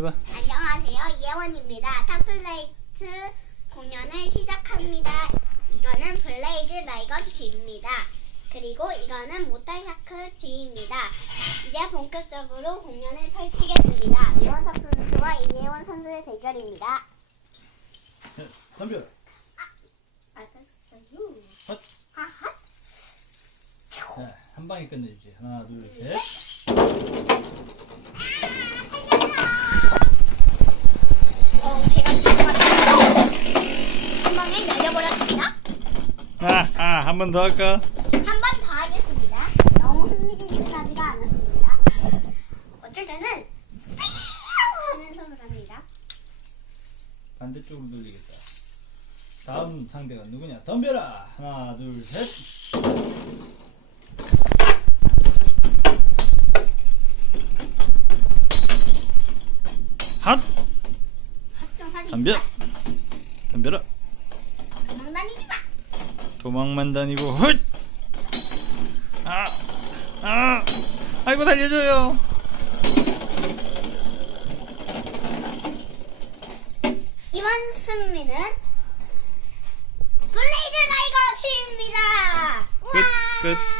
해봐. 안녕하세요. 이혜원입니다. 탑플레이트 공연을 시작합니다. 이거는 블레이즈 라이거 G입니다. 그리고 이거는 모탈샤크 G입니다. 이제 본격적으로 공연을 펼치겠습니다. 이원석 선수와 이혜원 선수의 대결입니다. 자, 덤벼. 알았어요. 헛. 하하. 자, 한 방에 끝내주지. 하나, 둘, 셋. 한 방에 날려버렸습니다. 아, 아, 한 번 더 할까? 한 번 더 하겠습니다. 너무 흥미진진하지가 않았습니다. 어쩔 때는 쌩 하면서 그럽니다. 반대쪽으로 돌리겠다. 다음 상대가 누구냐? 덤벼라. 하나, 둘, 셋. 핫. 덤벼. 덤벼라. 도망다니지 마. 도망만 다니고 훗. 아, 아, 아이고 살려줘요. 이번 승리는 블레이드 라이거 치입니다. 끝, 끝.